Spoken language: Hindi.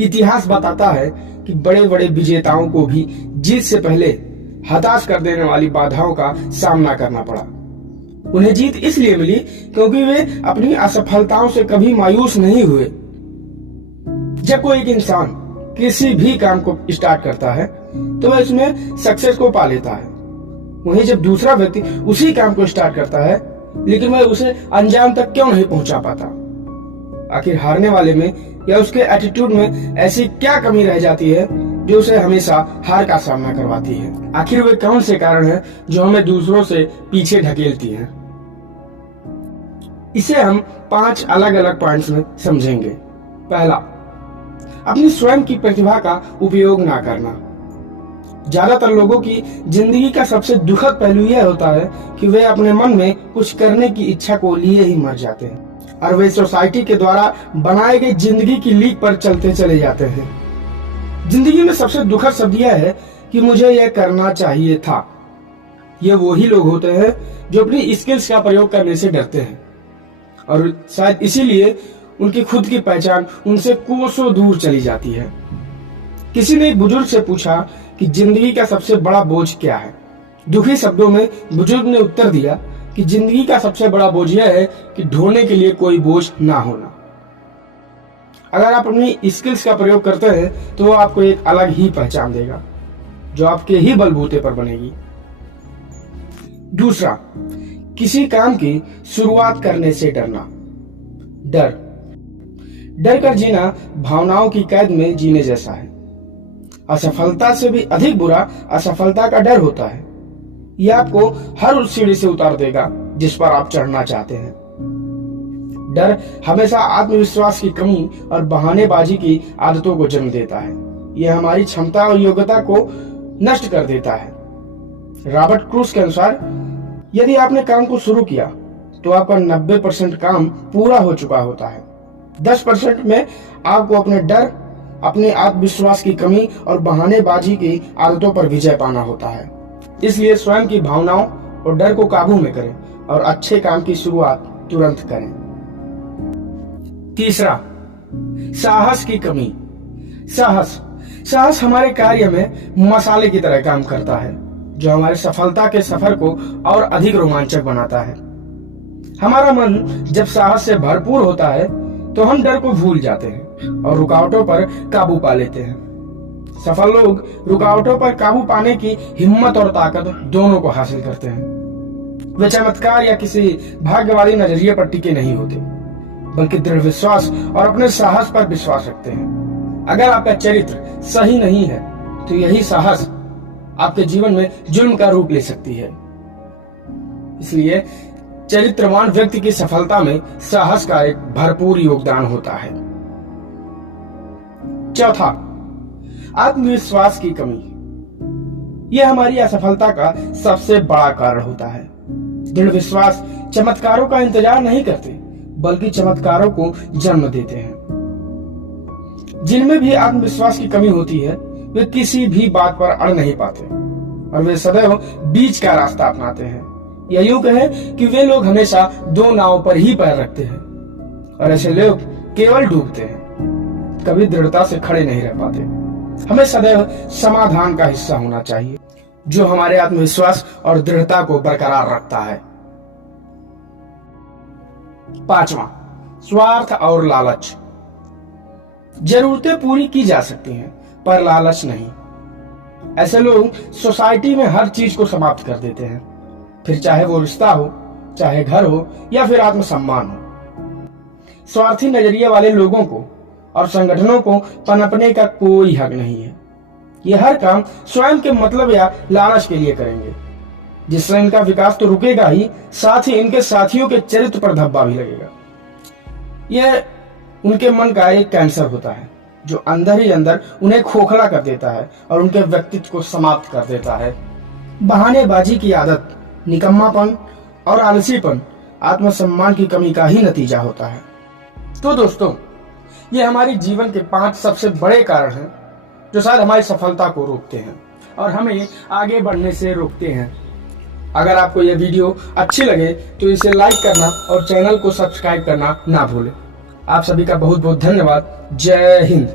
इतिहास बताता है कि बड़े बड़े विजेताओं को भी जीत से पहले हताश कर देने वाली बाधाओं का सामना करना पड़ा। उन्हें जीत इसलिए मिली क्योंकि वे अपनी असफलताओं से कभी मायूस नहीं हुए। जब कोई एक इंसान किसी भी काम को स्टार्ट करता है तो वह इसमें सक्सेस को पा लेता है। वहीं जब दूसरा व्यक्ति उसी काम को स्टार्ट करता है लेकिन वह उसे अंजाम तक क्यों नहीं पहुंचा पाता? आखिर हारने वाले में या उसके एटीट्यूड में ऐसी क्या कमी रह जाती है जो उसे हमेशा हार का सामना करवाती है? आखिर वे कौन से कारण हैं जो हमें दूसरों से पीछे ढकेलती हैं? इसे हम 5 अलग अलग पॉइंट्स में समझेंगे। पहला, अपनी स्वयं की प्रतिभा का उपयोग ना करना। ज्यादातर लोगों की जिंदगी का सबसे दुखद पहलू यह होता है कि वे अपने मन में कुछ करने की इच्छा को लिए ही मर जाते हैं और वे सोसाइटी के द्वारा बनाए गए जिंदगी की लीक पर चलते चले जाते हैं। जिंदगी में सबसे दुखद शब्द यह है कि मुझे यह करना चाहिए था। ये वही लोग होते हैं जो अपनी स्किल्स का प्रयोग करने से डरते हैं और शायद इसीलिए उनकी खुद की पहचान उनसे कोसों दूर चली जाती है। किसी ने एक बुजुर्ग से पूछा कि जिंदगी का सबसे बड़ा बोझ क्या है? दुखी शब्दों में बुजुर्ग ने उत्तर दिया कि जिंदगी का सबसे बड़ा बोझ यह है कि ढोने के लिए कोई बोझ ना होना। अगर आप अपनी स्किल्स का प्रयोग करते हैं तो वो आपको एक अलग ही पहचान देगा जो आपके ही बलबूते पर बनेगी। दूसरा, किसी काम की शुरुआत करने से डरना। डर कर जीना भावनाओं की कैद में जीने जैसा है। असफलता से भी अधिक बुरा असफलता का डर होता है। यह आपको हर उस सीढ़ी से उतार देगा जिस पर आप चढ़ना चाहते हैं। डर हमेशा आत्मविश्वास की कमी और बहानेबाजी की आदतों को जन्म देता है। यह हमारी क्षमता और योग्यता को नष्ट कर देता है। रॉबर्ट क्रूज के अनुसार यदि आपने काम को शुरू किया तो आपका 90% काम पूरा हो चुका होता है। 10% में आपको अपने डर, अपने आत्मविश्वास की कमी और बहानेबाजी की आदतों पर विजय पाना होता है। इसलिए स्वयं की भावनाओं और डर को काबू में करें और अच्छे काम की शुरुआत तुरंत करें। तीसरा, साहस की कमी। साहस हमारे कार्य में मसाले की तरह काम करता है जो हमारे सफलता के सफर को और अधिक रोमांचक बनाता है। हमारा मन जब साहस से भरपूर होता है तो हम डर को भूल जाते हैं और रुकावटों पर काबू पा लेते हैं। सफल लोग रुकावटों पर काबू पाने की हिम्मत और ताकत दोनों को हासिल करते हैं। वे चमत्कार या किसी भाग्यवादी नजरिए पर टिके नहीं होते बल्कि दृढ़ विश्वास और अपने साहस पर विश्वास रखते हैं। अगर आपका चरित्र सही नहीं है तो यही साहस आपके जीवन में जुल्म का रूप ले सकती है। इसलिए चरित्रवान व्यक्ति की सफलता में साहस का एक भरपूर योगदान होता है। चौथा, आत्मविश्वास की कमी। यह हमारी असफलता का सबसे बड़ा कारण होता है। दृढ़ विश्वास चमत्कारों का इंतजार नहीं करते बल्कि चमत्कारों को जन्म देते हैं। जिनमें भी आत्मविश्वास की कमी होती है वे किसी भी बात पर अड़ नहीं पाते और वे सदैव बीच का रास्ता अपनाते हैं। यह यूं कहें कि वे लोग हमेशा 2 नाव पर ही पैर रखते हैं और ऐसे लोग केवल डूबते हैं, कभी दृढ़ता से खड़े नहीं रह पाते। हमें सदैव समाधान का हिस्सा होना चाहिए जो हमारे आत्मविश्वास और दृढ़ता को बरकरार रखता है। पांचवा, स्वार्थ और लालच। जरूरतें पूरी की जा सकती हैं पर लालच नहीं। ऐसे लोग सोसाइटी में हर चीज को समाप्त कर देते हैं, फिर चाहे वो रिश्ता हो, चाहे घर हो या फिर आत्मसम्मान हो। स्वार्थी नजरिए वाले लोगों को और संगठनों को पनपने का कोई हक नहीं है। ये हर काम स्वयं के मतलब या लालच के लिए करेंगे जिससे इनका विकास तो रुकेगा ही, साथ ही इनके साथियों के चरित्र पर धब्बा भी लगेगा। यह उनके मन का एक कैंसर होता है जो अंदर ही अंदर उन्हें खोखला कर देता है और उनके व्यक्तित्व को समाप्त कर देता है। बहानेबाजी की आदत, निकम्मापन और आलसीपन आत्मसम्मान की कमी का ही नतीजा होता है। तो दोस्तों, ये हमारी जीवन के 5 सबसे बड़े कारण हैं जो शायद हमारी सफलता को रोकते हैं और हमें आगे बढ़ने से रोकते हैं। अगर आपको यह वीडियो अच्छी लगे तो इसे लाइक करना और चैनल को सब्सक्राइब करना ना भूलें। आप सभी का बहुत बहुत धन्यवाद। जय हिंद।